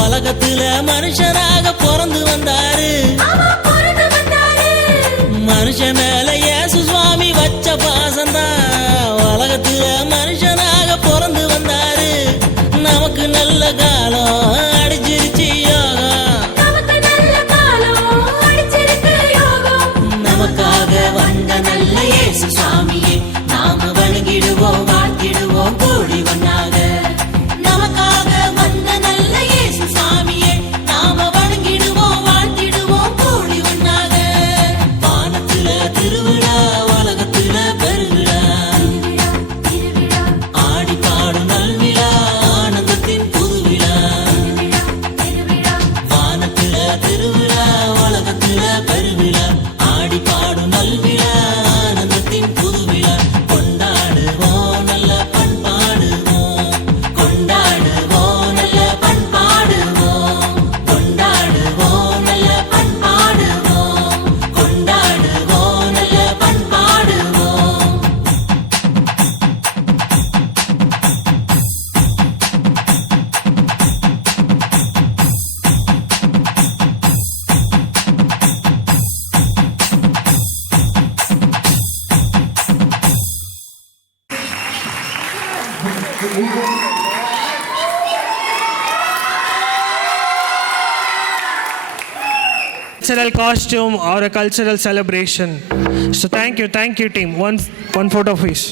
உலகத்துல மனுஷனாக பிறந்து வந்தாரு. மனுஷன் மேல இயேசு சுவாமி வச்ச பாசந்தான். உலகத்துல மனுஷனாக பிறந்து வந்தாரு. நமக்கு நல்ல காலம் அடிச்சிருச்சு யோகம். நமக்காக வந்த நல்ல இயேசு சுவாமியே நாம வணங்கிடுவோம், வாழ்த்திடுவோம் கூடி ஒன்னாக. நமக்காக வந்த நல்ல இயேசு சுவாமியே நாம வணங்கிடுவோம், வாழ்த்திடுவோம் கூடி ஒன்னாக. வானத்துல திருவிழா, உலகத்துல பெருவிழா, ஆடி பாடும் நல்விழா, ஆனந்தத்தின் புதுவிழா. வானத்துல திருவிழா, உலகத்துல பெருவிழா, ஆடி பாடும் நல்விழா, ஆனந்தத்தின் புதுவிழா. கொண்டாடுவோம் நல்ல பண்பாடுவோம், கொண்டாடுவோம் நல்ல பண்பாடுவோம், கொண்டாடுவோம் நல்ல பண்பாடுவோம், கொண்டாடுவோம் நல்ல பண்பாடுவோம். Cultural costume or a cultural celebration. So thank you team. One photo please.